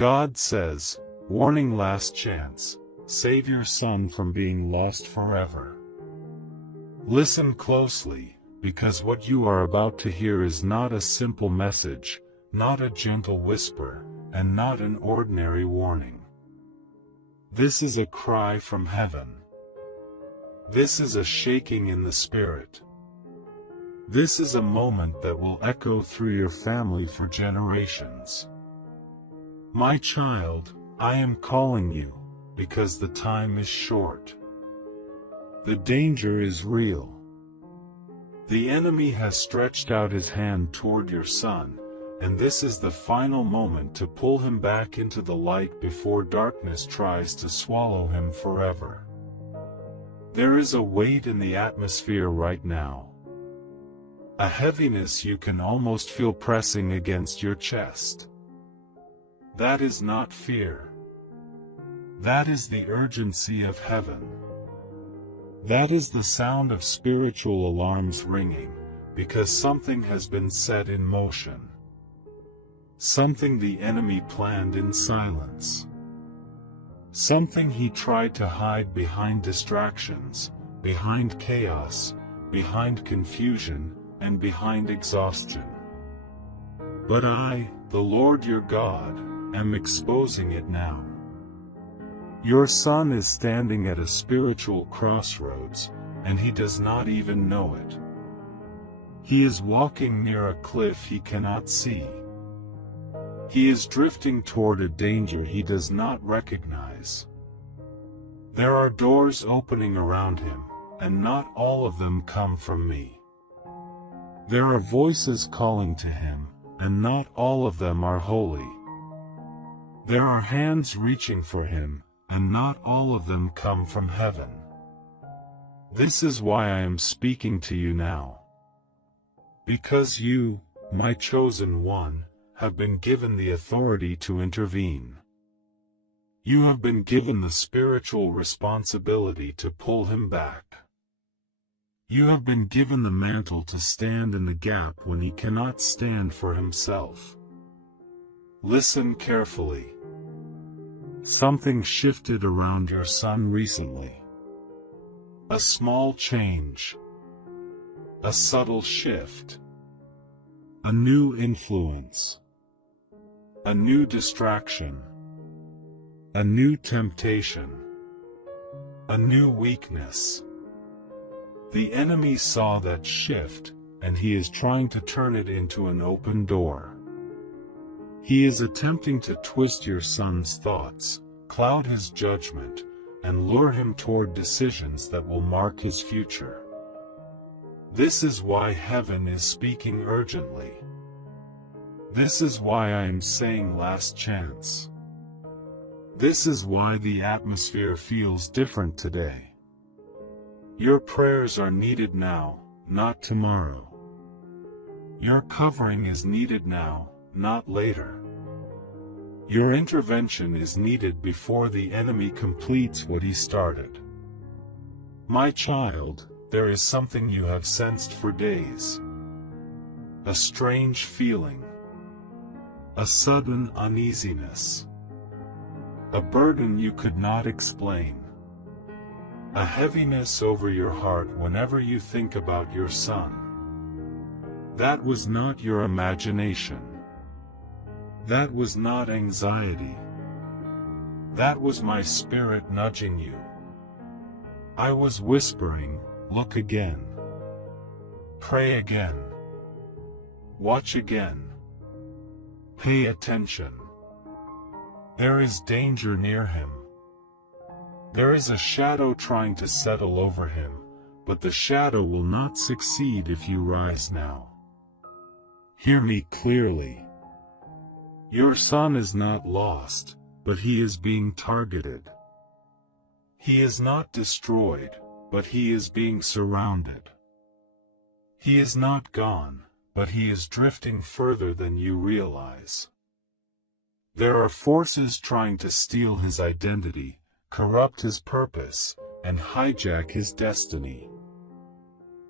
God says, warning, last chance, save your son from being lost forever. Listen closely, because what you are about to hear is not a simple message, not a gentle whisper, and not an ordinary warning. This is a cry from heaven. This is a shaking in the spirit. This is a moment that will echo through your family for generations. My child, I am calling you, because the time is short. The danger is real. The enemy has stretched out his hand toward your son, and this is the final moment to pull him back into the light before darkness tries to swallow him forever. There is a weight in the atmosphere right now. A heaviness you can almost feel pressing against your chest. That is not fear. That is the urgency of heaven. That is the sound of spiritual alarms ringing, because something has been set in motion. Something the enemy planned in silence. Something he tried to hide behind distractions, behind chaos, behind confusion, and behind exhaustion. But I, the Lord your God, am exposing it now. Your son is standing at a spiritual crossroads, and he does not even know it. He is walking near a cliff he cannot see. He is drifting toward a danger he does not recognize. There are doors opening around him, and not all of them come from me. There are voices calling to him, and not all of them are holy. There are hands reaching for him, and not all of them come from heaven. This is why I am speaking to you now. Because you, my chosen one, have been given the authority to intervene. You have been given the spiritual responsibility to pull him back. You have been given the mantle to stand in the gap when he cannot stand for himself. Listen carefully. Something shifted around your son recently. A small change. A subtle shift. A new influence. A new distraction. A new temptation. A new weakness. The enemy saw that shift, and he is trying to turn it into an open door. He is attempting to twist your son's thoughts, cloud his judgment, and lure him toward decisions that will mark his future. This is why heaven is speaking urgently. This is why I am saying last chance. This is why the atmosphere feels different today. Your prayers are needed now, not tomorrow. Your covering is needed now, not later. Your intervention is needed before the enemy completes what he started. My child, there is something you have sensed for days. A strange feeling. A sudden uneasiness. A burden you could not explain. A heaviness over your heart whenever you think about your son. That was not your imagination. That was not anxiety. That was my spirit nudging you. I was whispering, look again. Pray again. Watch again. Pay attention. There is danger near him. There is a shadow trying to settle over him, but the shadow will not succeed if you rise now. Hear me clearly. Your son is not lost, but he is being targeted. He is not destroyed, but he is being surrounded. He is not gone, but he is drifting further than you realize. There are forces trying to steal his identity, corrupt his purpose, and hijack his destiny.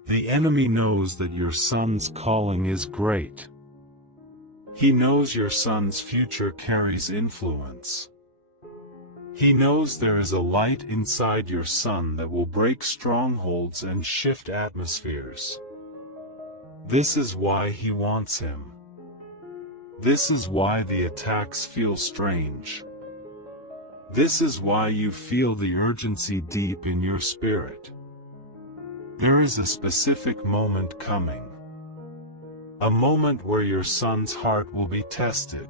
The enemy knows that your son's calling is great. He knows your son's future carries influence. He knows there is a light inside your son that will break strongholds and shift atmospheres. This is why he wants him. This is why the attacks feel strange. This is why you feel the urgency deep in your spirit. There is a specific moment coming. A moment where your son's heart will be tested.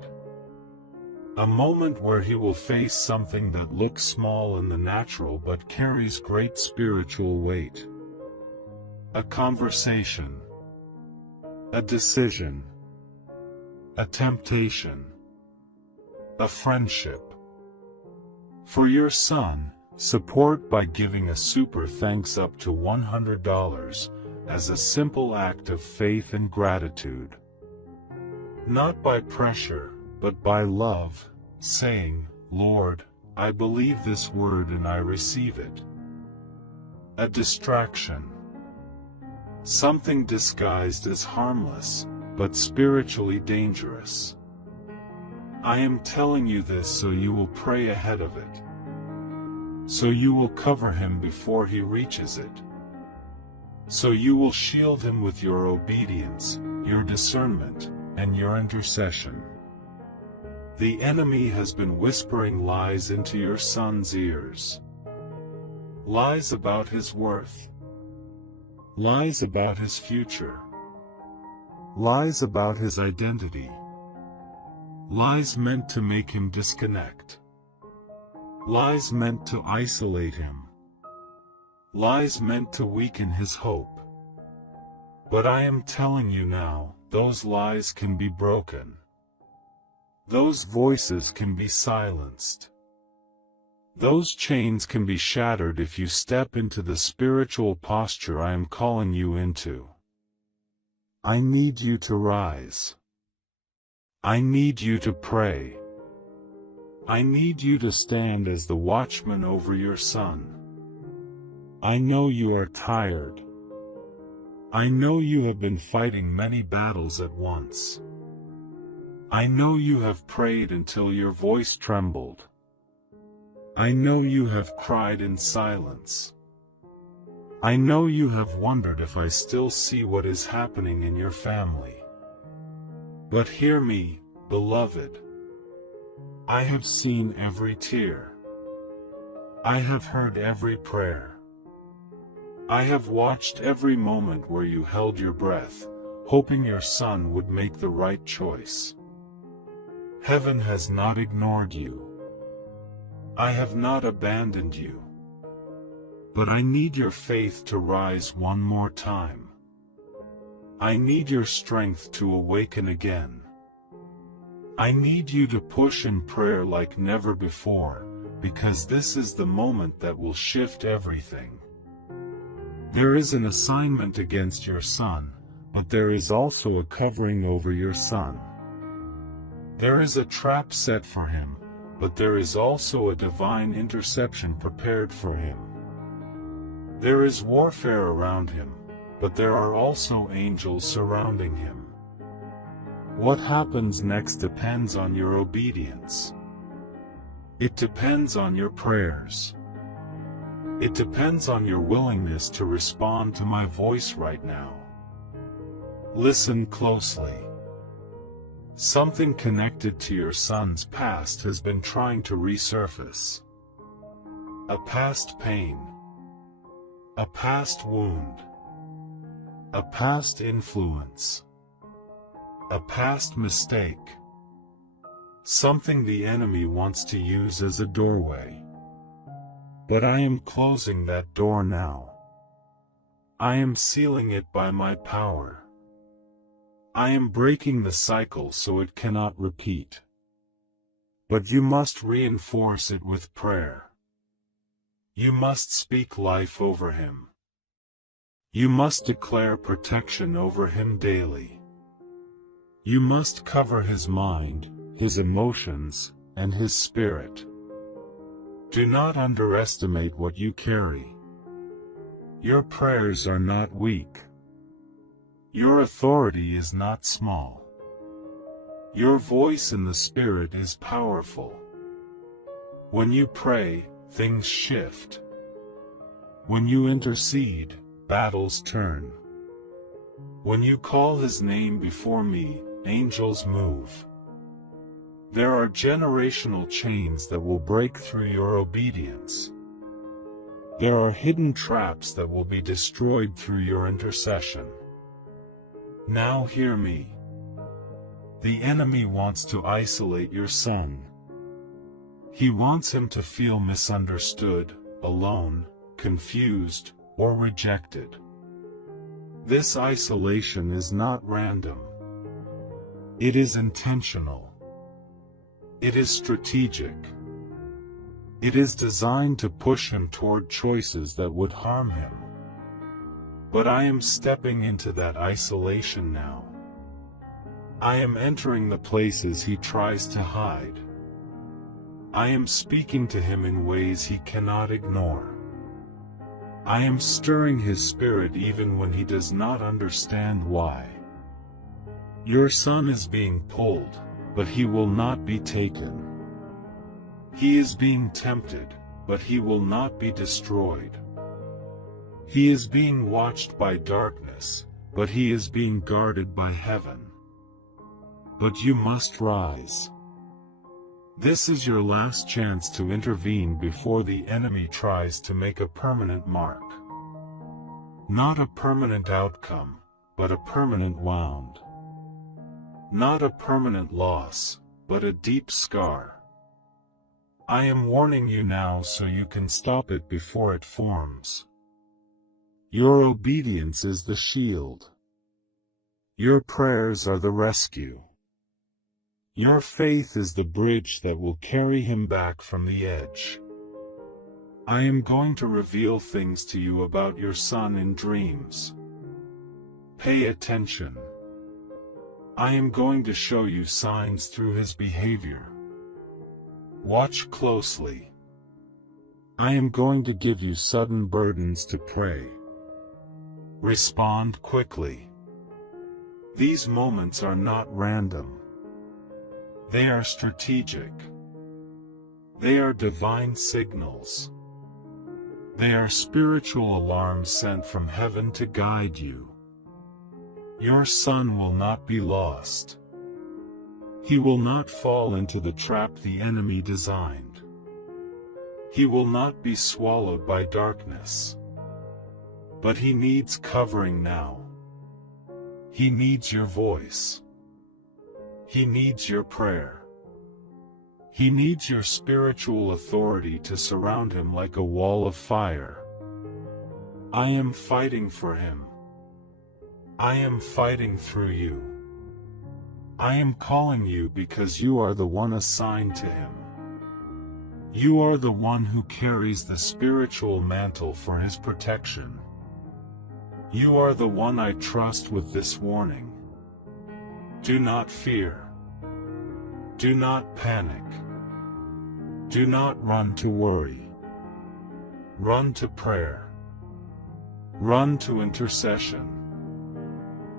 A moment where he will face something that looks small in the natural but carries great spiritual weight. A conversation. A decision. A temptation. A friendship. For your son, support by giving a super thanks up to $100 as a simple act of faith and gratitude. Not by pressure, but by love, saying, Lord, I believe this word and I receive it. A distraction. Something disguised as harmless, but spiritually dangerous. I am telling you this so you will pray ahead of it. So you will cover him before he reaches it. So you will shield him with your obedience, your discernment, and your intercession. The enemy has been whispering lies into your son's ears. Lies about his worth. Lies about his future. Lies about his identity. Lies meant to make him disconnect. Lies meant to isolate him. Lies meant to weaken his hope. But I am telling you now, those lies can be broken. Those voices can be silenced. Those chains can be shattered if you step into the spiritual posture I am calling you into. I need you to rise. I need you to pray. I need you to stand as the watchman over your son. I know you are tired. I know you have been fighting many battles at once. I know you have prayed until your voice trembled. I know you have cried in silence. I know you have wondered if I still see what is happening in your family. But hear me, beloved. I have seen every tear. I have heard every prayer. I have watched every moment where you held your breath, hoping your son would make the right choice. Heaven has not ignored you. I have not abandoned you. But I need your faith to rise one more time. I need your strength to awaken again. I need you to push in prayer like never before, because this is the moment that will shift everything. There is an assignment against your son, but there is also a covering over your son. There is a trap set for him, but there is also a divine interception prepared for him. There is warfare around him, but there are also angels surrounding him. What happens next depends on your obedience. It depends on your prayers. It depends on your willingness to respond to my voice right now. Listen closely. Something connected to your son's past has been trying to resurface. A past pain. A past wound. A past influence. A past mistake. Something the enemy wants to use as a doorway. But I am closing that door now. I am sealing it by my power. I am breaking the cycle so it cannot repeat. But you must reinforce it with prayer. You must speak life over him. You must declare protection over him daily. You must cover his mind, his emotions, and his spirit. Do not underestimate what you carry. Your prayers are not weak. Your authority is not small. Your voice in the Spirit is powerful. When you pray, things shift. When you intercede, battles turn. When you call His name before me, angels move. There are generational chains that will break through your obedience. There are hidden traps that will be destroyed through your intercession. Now hear me. The enemy wants to isolate your son. He wants him to feel misunderstood, alone, confused, or rejected. This isolation is not random. It is intentional. It is strategic. It is designed to push him toward choices that would harm him. But I am stepping into that isolation now. I am entering the places he tries to hide. I am speaking to him in ways he cannot ignore. I am stirring his spirit even when he does not understand why. Your son is being pulled, but he will not be taken. He is being tempted, but he will not be destroyed. He is being watched by darkness, but he is being guarded by heaven. But you must rise. This is your last chance to intervene before the enemy tries to make a permanent mark. Not a permanent outcome, but a permanent wound. Not a permanent loss, but a deep scar. I am warning you now so you can stop it before it forms. Your obedience is the shield. Your prayers are the rescue. Your faith is the bridge that will carry him back from the edge. I am going to reveal things to you about your son in dreams. Pay attention. I am going to show you signs through his behavior. Watch closely. I am going to give you sudden burdens to pray. Respond quickly. These moments are not random. They are strategic. They are divine signals. They are spiritual alarms sent from heaven to guide you. Your son will not be lost. He will not fall into the trap the enemy designed. He will not be swallowed by darkness. But he needs covering now. He needs your voice. He needs your prayer. He needs your spiritual authority to surround him like a wall of fire. I am fighting for him. I am fighting through you. I am calling you because you are the one assigned to him. You are the one who carries the spiritual mantle for his protection. You are the one I trust with this warning. Do not fear. Do not panic. Do not run to worry. Run to prayer. Run to intercession.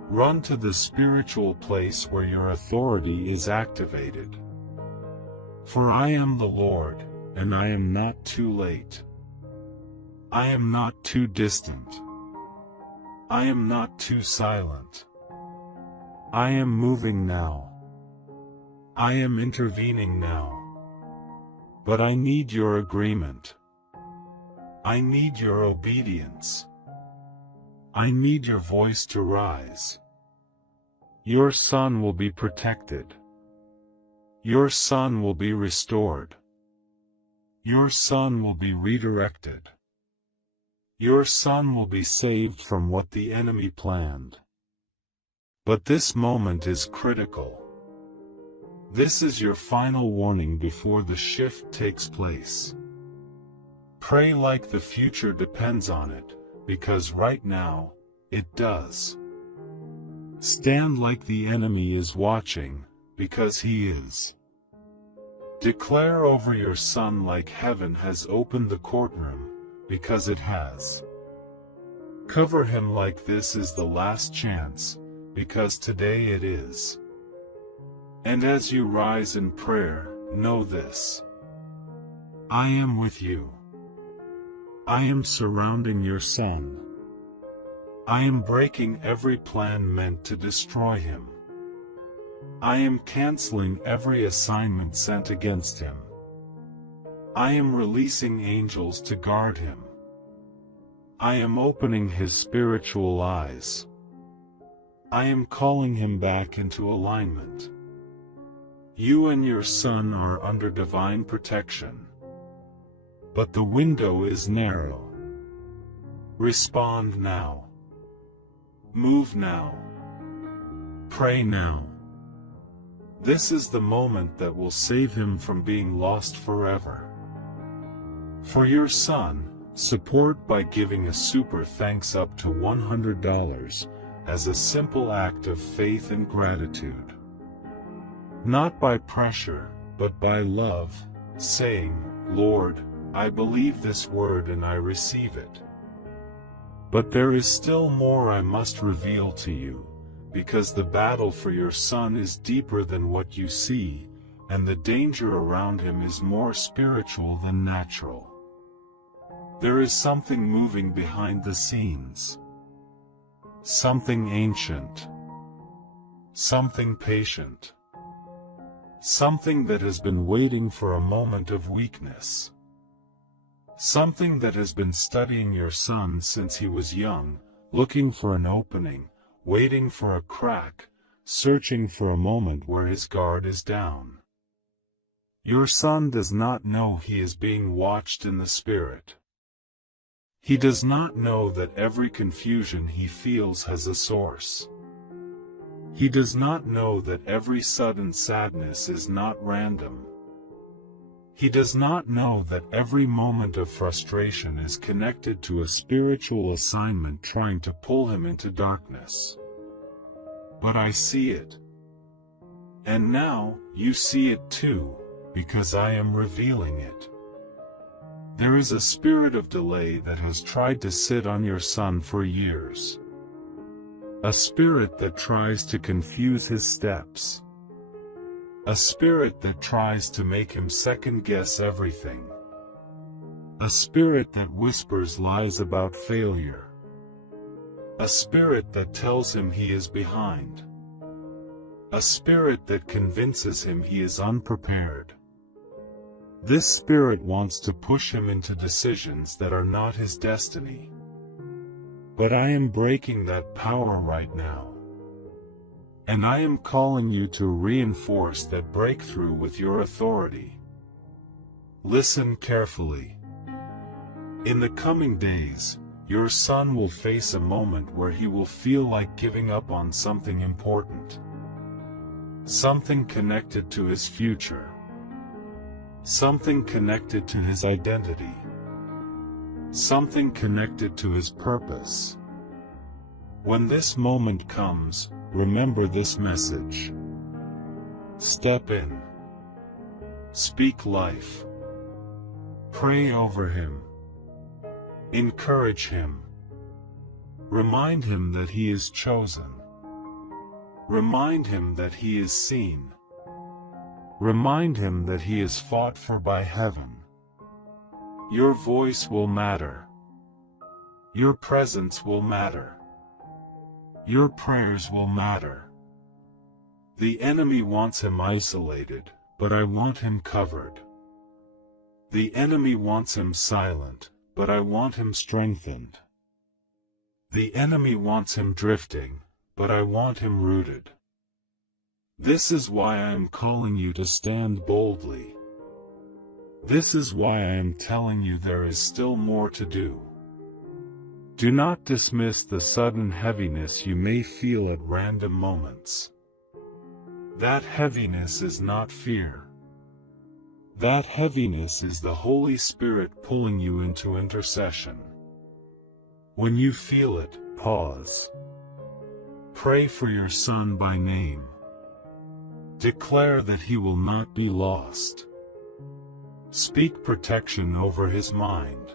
Run to the spiritual place where your authority is activated. For I am the Lord, and I am not too late. I am not too distant. I am not too silent. I am moving now. I am intervening now. But I need your agreement. I need your obedience. I need your voice to rise. Your son will be protected. Your son will be restored. Your son will be redirected. Your son will be saved from what the enemy planned. But this moment is critical. This is your final warning before the shift takes place. Pray like the future depends on it, because right now, it does. Stand like the enemy is watching, because he is. Declare over your son like heaven has opened the courtroom, because it has. Cover him like this is the last chance, because today it is. And as you rise in prayer, know this: I am with you. I am surrounding your son. I am breaking every plan meant to destroy him. I am canceling every assignment sent against him. I am releasing angels to guard him. I am opening his spiritual eyes. I am calling him back into alignment. You and your son are under divine protection. But the window is narrow. Respond now. Move now. Pray now. This is the moment that will save him from being lost forever. For your son, support by giving a super thanks up to $100 as a simple act of faith and gratitude. Not by pressure, but by love, saying, Lord, I believe this word and I receive it. But there is still more I must reveal to you, because the battle for your son is deeper than what you see, and the danger around him is more spiritual than natural. There is something moving behind the scenes. Something ancient. Something patient. Something that has been waiting for a moment of weakness. Something that has been studying your son since he was young, looking for an opening, waiting for a crack, searching for a moment where his guard is down. Your son does not know he is being watched in the spirit. He does not know that every confusion he feels has a source. He does not know that every sudden sadness is not random. He does not know that every moment of frustration is connected to a spiritual assignment trying to pull him into darkness. But I see it. And now, you see it too, because I am revealing it. There is a spirit of delay that has tried to sit on your son for years. A spirit that tries to confuse his steps. A spirit that tries to make him second-guess everything. A spirit that whispers lies about failure. A spirit that tells him he is behind. A spirit that convinces him he is unprepared. This spirit wants to push him into decisions that are not his destiny. But I am breaking that power right now. And I am calling you to reinforce that breakthrough with your authority. Listen carefully. In the coming days, your son will face a moment where he will feel like giving up on something important. Something connected to his future. Something connected to his identity. Something connected to his purpose. When this moment comes, remember this message. Step in. Speak life. Pray over him. Encourage him. Remind him that he is chosen. Remind him that he is seen. Remind him that he is fought for by heaven. Your voice will matter. Your presence will matter. Your prayers will matter. The enemy wants him isolated, but I want him covered. The enemy wants him silent, but I want him strengthened. The enemy wants him drifting, but I want him rooted. This is why I am calling you to stand boldly. This is why I am telling you there is still more to do. Do not dismiss the sudden heaviness you may feel at random moments. That heaviness is not fear. That heaviness is the Holy Spirit pulling you into intercession. When you feel it, pause. Pray for your son by name. Declare that he will not be lost. Speak protection over his mind.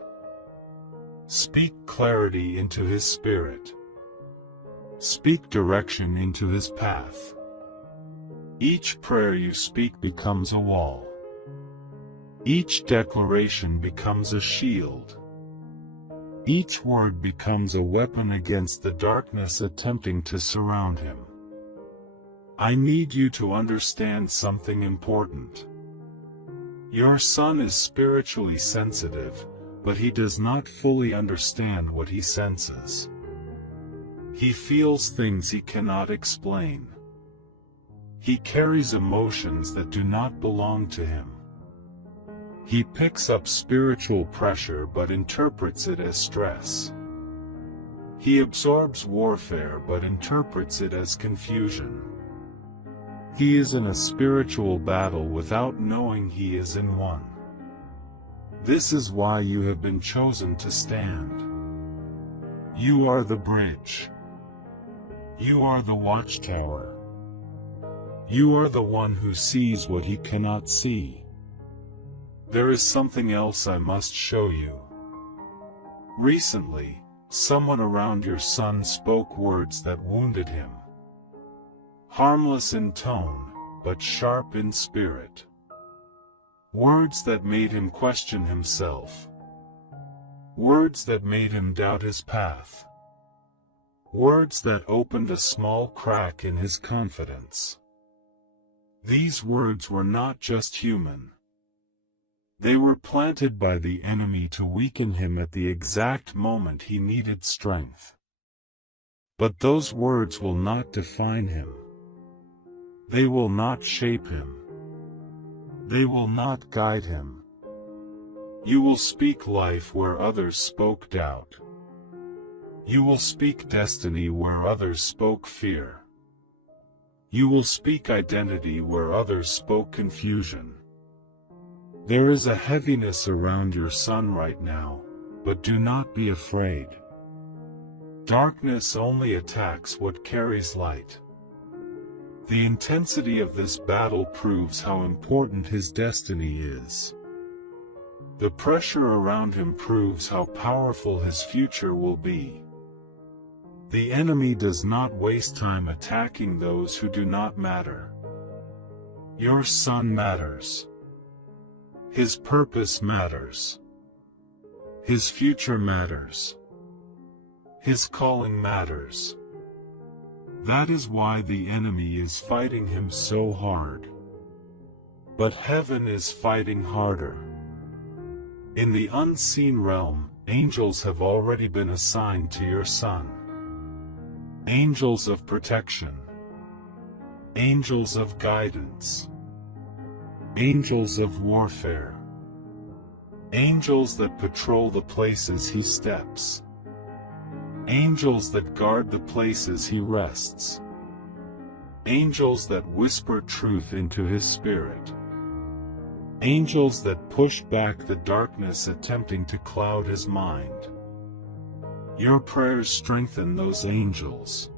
Speak clarity into his spirit. Speak direction into his path. Each prayer you speak becomes a wall. Each declaration becomes a shield. Each word becomes a weapon against the darkness attempting to surround him. I need you to understand something important. Your son is spiritually sensitive, but he does not fully understand what he senses. He feels things he cannot explain. He carries emotions that do not belong to him. He picks up spiritual pressure but interprets it as stress. He absorbs warfare but interprets it as confusion. He is in a spiritual battle without knowing he is in one. This is why you have been chosen to stand. You are the bridge. You are the watchtower. You are the one who sees what he cannot see. There is something else I must show you. Recently, someone around your son spoke words that wounded him. Harmless in tone, but sharp in spirit. Words that made him question himself. Words that made him doubt his path. Words that opened a small crack in his confidence. These words were not just human. They were planted by the enemy to weaken him at the exact moment he needed strength. But those words will not define him. They will not shape him. They will not guide him. You will speak life where others spoke doubt. You will speak destiny where others spoke fear. You will speak identity where others spoke confusion. There is a heaviness around your son right now, but do not be afraid. Darkness only attacks what carries light. The intensity of this battle proves how important his destiny is. The pressure around him proves how powerful his future will be. The enemy does not waste time attacking those who do not matter. Your son matters. His purpose matters. His future matters. His calling matters. That is why the enemy is fighting him so hard. But heaven is fighting harder. In the unseen realm, angels have already been assigned to your son. Angels of protection. Angels of guidance. Angels of warfare. Angels that patrol the places he steps. Angels that guard the places he rests. Angels that whisper truth into his spirit. Angels that push back the darkness attempting to cloud his mind. Your prayers strengthen those angels.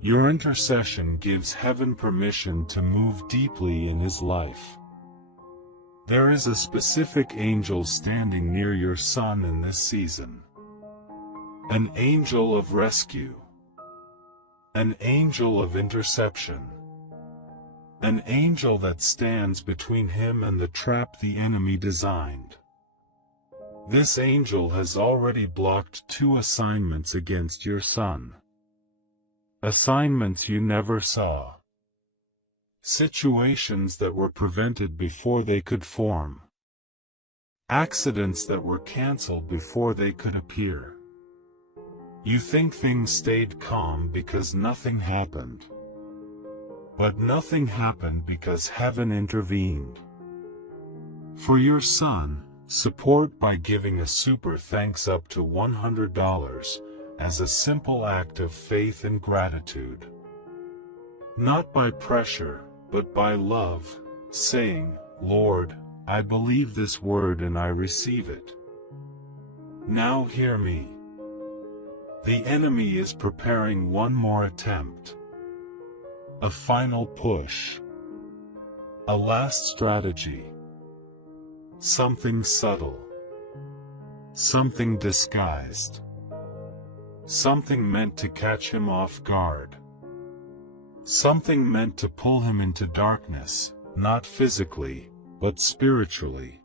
Your intercession gives heaven permission to move deeply in his life. There is a specific angel standing near your son in this season. An angel of rescue. An angel of interception. An angel that stands between him and the trap the enemy designed. This angel has already blocked 2 assignments against your son. Assignments you never saw. Situations that were prevented before they could form. Accidents that were canceled before they could appear. You think things stayed calm because nothing happened. But nothing happened because heaven intervened. For your son, support by giving a super thanks up to $100 as a simple act of faith and gratitude. Not by pressure, but by love, saying, Lord, I believe this word and I receive it. Now hear me. The enemy is preparing one more attempt. A final push. A last strategy. Something subtle. Something disguised. Something meant to catch him off guard. Something meant to pull him into darkness, not physically, but spiritually.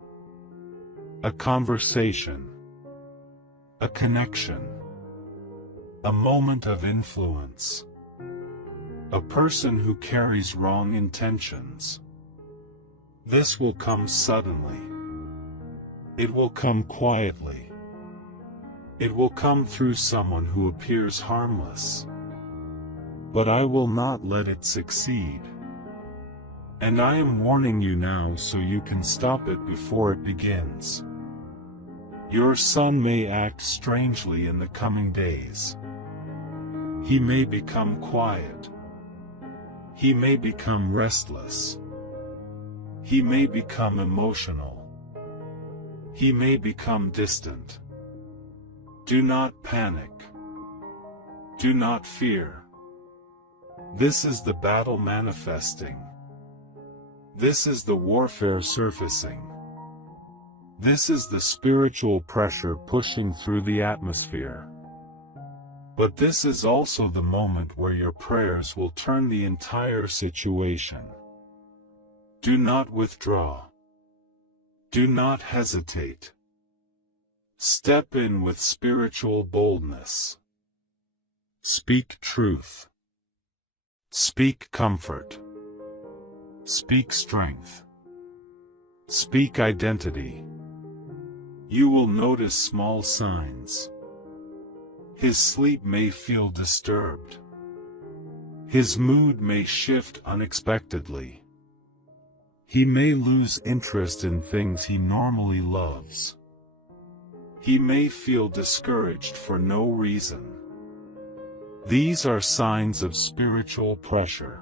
A conversation. A connection. A moment of influence. A person who carries wrong intentions. This will come suddenly. It will come quietly. It will come through someone who appears harmless. But I will not let it succeed. And I am warning you now so you can stop it before it begins. Your son may act strangely in the coming days. He may become quiet. He may become restless. He may become emotional. He may become distant. Do not panic. Do not fear. This is the battle manifesting. This is the warfare surfacing. This is the spiritual pressure pushing through the atmosphere. But this is also the moment where your prayers will turn the entire situation. Do not withdraw. Do not hesitate. Step in with spiritual boldness. Speak truth. Speak comfort. Speak strength. Speak identity. You will notice small signs. His sleep may feel disturbed. His mood may shift unexpectedly. He may lose interest in things he normally loves. He may feel discouraged for no reason. These are signs of spiritual pressure.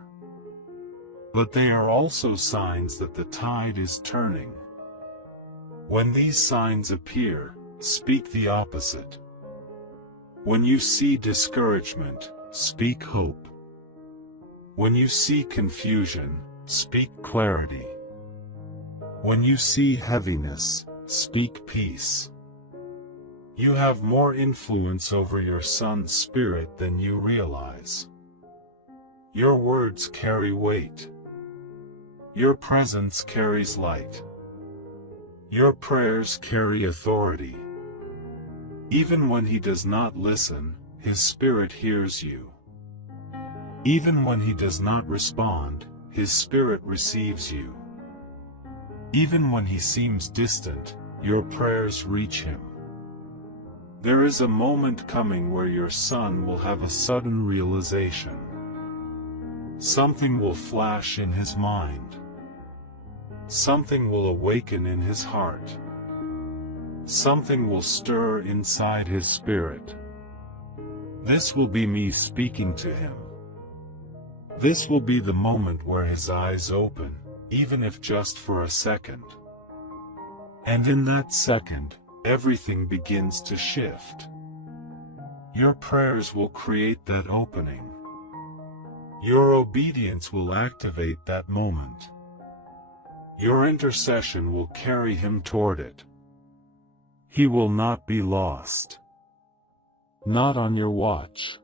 But they are also signs that the tide is turning. When these signs appear, speak the opposite. When you see discouragement, speak hope. When you see confusion, speak clarity. When you see heaviness, speak peace. You have more influence over your son's spirit than you realize. Your words carry weight. Your presence carries light. Your prayers carry authority. Even when he does not listen, his spirit hears you. Even when he does not respond, his spirit receives you. Even when he seems distant, your prayers reach him. There is a moment coming where your son will have a sudden realization. Something will flash in his mind. Something will awaken in his heart. Something will stir inside his spirit. This will be me speaking to him. This will be the moment where his eyes open, even if just for a second. And in that second, everything begins to shift. Your prayers will create that opening. Your obedience will activate that moment. Your intercession will carry him toward it. He will not be lost. Not on your watch.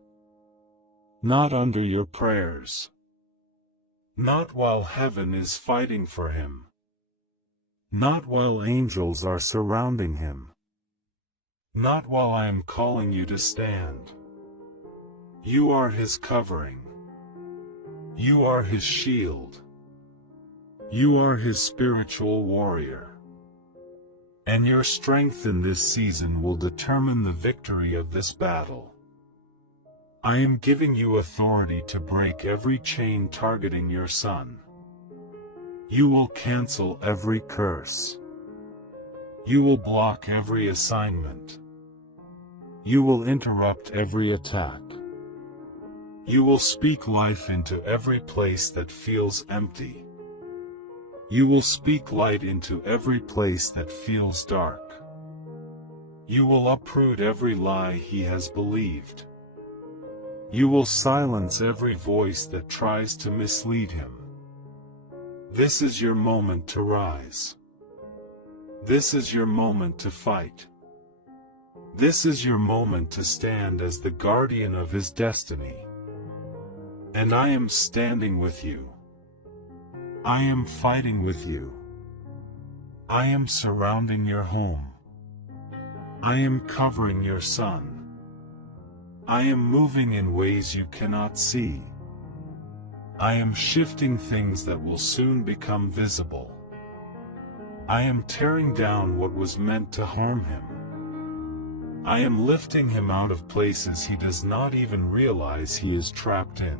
Not under your prayers. Not while heaven is fighting for him. Not while angels are surrounding him. Not while I am calling you to stand. You are his covering. You are his shield. You are his spiritual warrior. And your strength in this season will determine the victory of this battle. I am giving you authority to break every chain targeting your son. You will cancel every curse. You will block every assignment. You will interrupt every attack. You will speak life into every place that feels empty. You will speak light into every place that feels dark. You will uproot every lie he has believed. You will silence every voice that tries to mislead him. This is your moment to rise. This is your moment to fight. This is your moment to stand as the guardian of his destiny. And I am standing with you. I am fighting with you. I am surrounding your home. I am covering your son. I am moving in ways you cannot see. I am shifting things that will soon become visible. I am tearing down what was meant to harm him. I am lifting him out of places he does not even realize he is trapped in.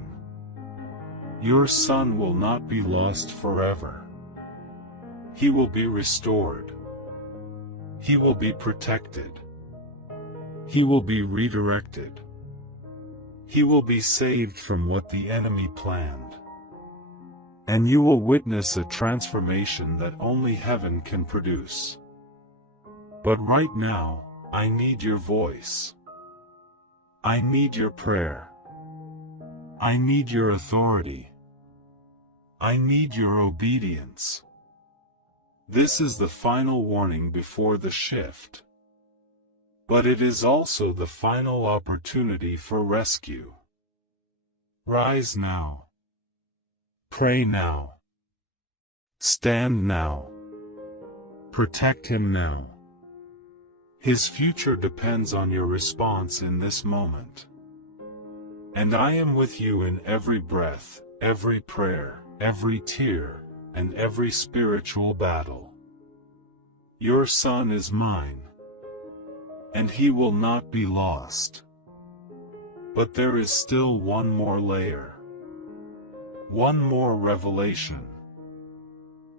Your son will not be lost forever. He will be restored. He will be protected. He will be redirected. He will be saved from what the enemy planned. And you will witness a transformation that only heaven can produce. But right now, I need your voice. I need your prayer. I need your authority. I need your obedience. This is the final warning before the shift. But it is also the final opportunity for rescue. Rise now. Pray now. Stand now. Protect him now. His future depends on your response in this moment. And I am with you in every breath, every prayer, every tear, and every spiritual battle. Your son is mine. And he will not be lost. But there is still one more layer. One more revelation.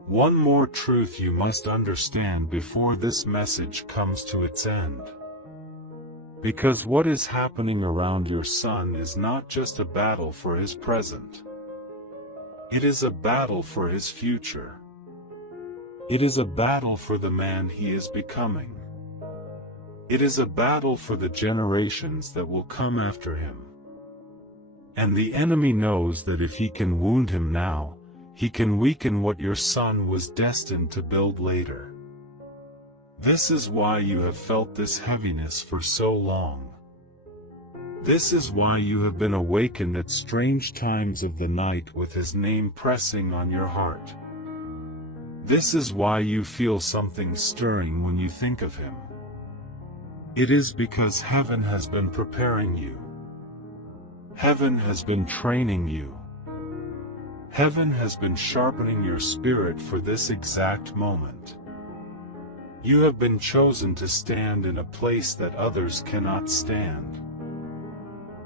One more truth you must understand before this message comes to its end. Because what is happening around your son is not just a battle for his present. It is a battle for his future. It is a battle for the man he is becoming. It is a battle for the generations that will come after him. And the enemy knows that if he can wound him now, he can weaken what your son was destined to build later. This is why you have felt this heaviness for so long. This is why you have been awakened at strange times of the night with his name pressing on your heart. This is why you feel something stirring when you think of him. It is because heaven has been preparing you. Heaven has been training you. Heaven has been sharpening your spirit for this exact moment. You have been chosen to stand in a place that others cannot stand.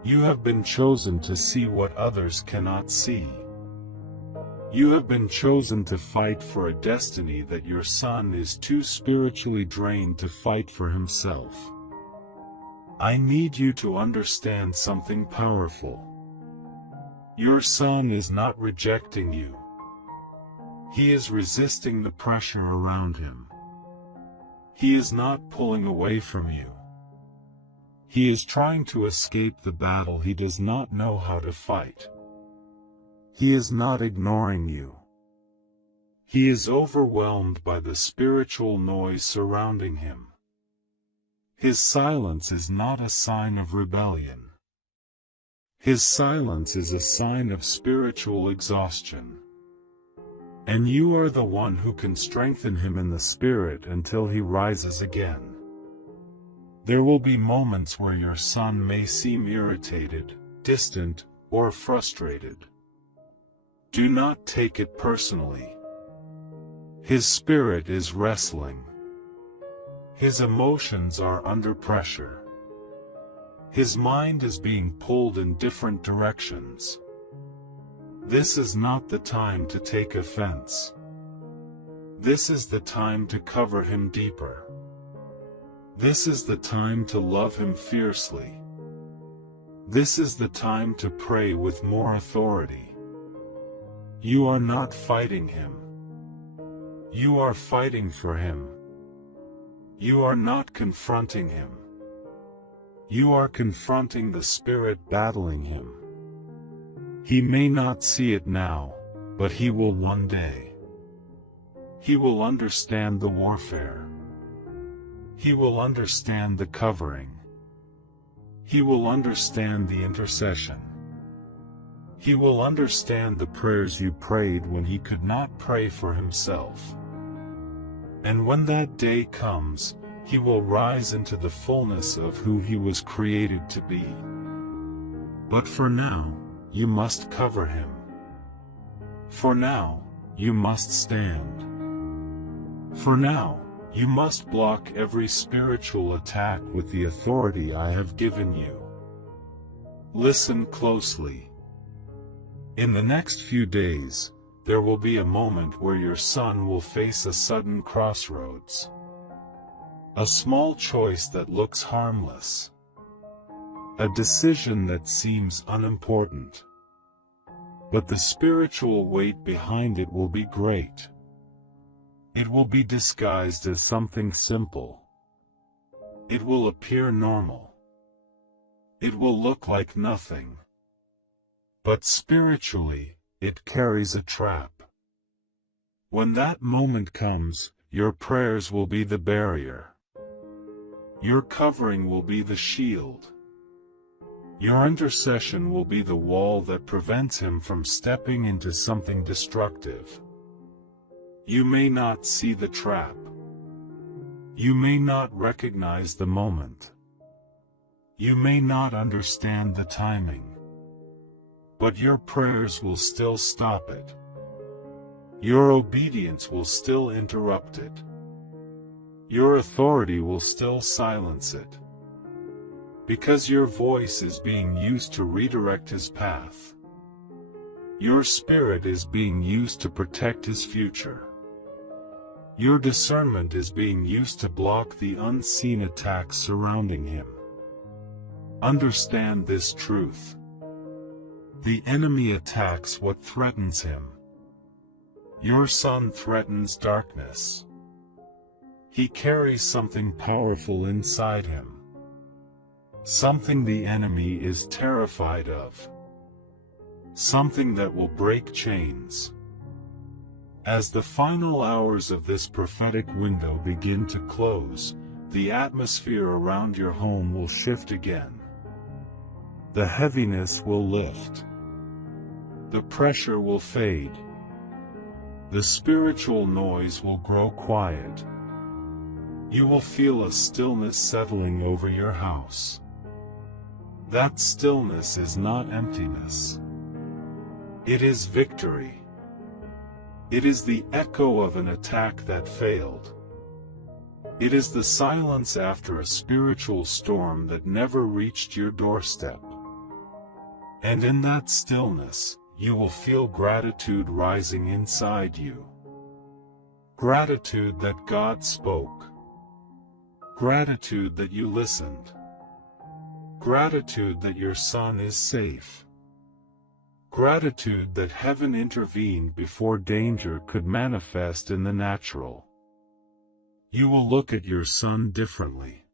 You have been chosen to see what others cannot see. You have been chosen to fight for a destiny that your son is too spiritually drained to fight for himself. I need you to understand something powerful. Your son is not rejecting you. He is resisting the pressure around him. He is not pulling away from you. He is trying to escape the battle he does not know how to fight. He is not ignoring you. He is overwhelmed by the spiritual noise surrounding him. His silence is not a sign of rebellion. His silence is a sign of spiritual exhaustion. And you are the one who can strengthen him in the spirit until he rises again. There will be moments where your son may seem irritated, distant, or frustrated. Do not take it personally. His spirit is wrestling. His emotions are under pressure. His mind is being pulled in different directions. This is not the time to take offense. This is the time to cover him deeper. This is the time to love him fiercely. This is the time to pray with more authority. You are not fighting him. You are fighting for him. You are not confronting him. You are confronting the spirit battling him. He may not see it now, but he will one day. He will understand the warfare. He will understand the covering. He will understand the intercession. He will understand the prayers you prayed when he could not pray for himself. And when that day comes, he will rise into the fullness of who he was created to be. But for now, you must cover him. For now, you must stand. For now, you must block every spiritual attack with the authority I have given you. Listen closely. In the next few days, there will be a moment where your son will face a sudden crossroads. A small choice that looks harmless. A decision that seems unimportant. But the spiritual weight behind it will be great. It will be disguised as something simple. It will appear normal. It will look like nothing. But spiritually, it carries a trap. When that moment comes, your prayers will be the barrier. Your covering will be the shield. Your intercession will be the wall that prevents him from stepping into something destructive. You may not see the trap. You may not recognize the moment. You may not understand the timing. But your prayers will still stop it. Your obedience will still interrupt it. Your authority will still silence it. Because your voice is being used to redirect his path. Your spirit is being used to protect his future. Your discernment is being used to block the unseen attacks surrounding him. Understand this truth. The enemy attacks what threatens him. Your son threatens darkness. He carries something powerful inside him. Something the enemy is terrified of. Something that will break chains. As the final hours of this prophetic window begin to close, the atmosphere around your home will shift again. The heaviness will lift. The pressure will fade. The spiritual noise will grow quiet. You will feel a stillness settling over your house. That stillness is not emptiness. It is victory. It is the echo of an attack that failed. It is the silence after a spiritual storm that never reached your doorstep. And in that stillness, you will feel gratitude rising inside you. Gratitude that God spoke. Gratitude that you listened. Gratitude that your son is safe. Gratitude that heaven intervened before danger could manifest in the natural. You will look at your son differently.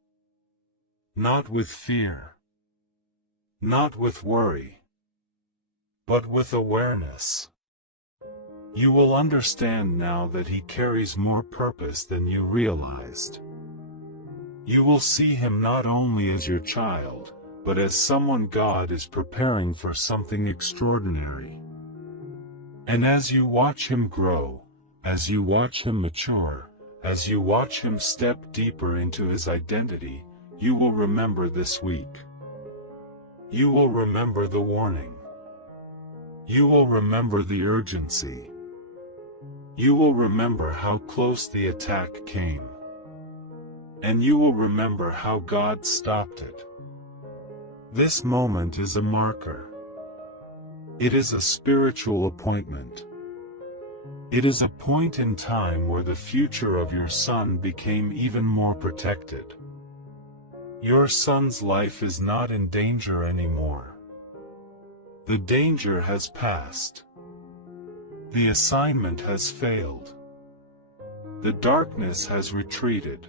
Not with fear. Not with worry. But with awareness. You will understand now that he carries more purpose than you realized. You will see him not only as your child, but as someone God is preparing for something extraordinary. And as you watch him grow, as you watch him mature, as you watch him step deeper into his identity, you will remember this week. You will remember the warning. You will remember the urgency. You will remember how close the attack came. And you will remember how God stopped it. This moment is a marker. It is a spiritual appointment. It is a point in time where the future of your son became even more protected. Your son's life is not in danger anymore. The danger has passed. The assignment has failed. The darkness has retreated.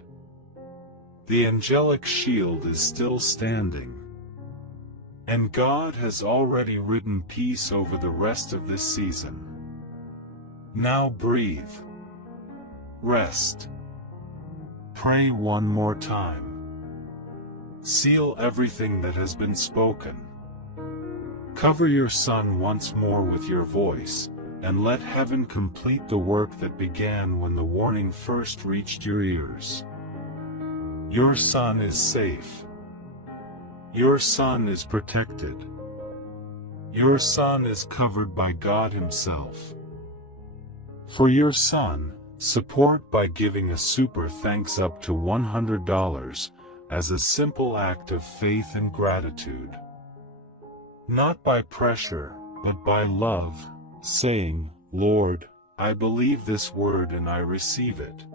The angelic shield is still standing. And God has already written peace over the rest of this season. Now breathe. Rest. Pray one more time. Seal everything that has been spoken. Cover your son once more with your voice, and let heaven complete the work that began when the warning first reached your ears. Your son is safe. Your son is protected. Your son is covered by God Himself. For your son, support by giving a super thanks up to $100 as a simple act of faith and gratitude. Not by pressure, but by love, saying, Lord, I believe this word and I receive it.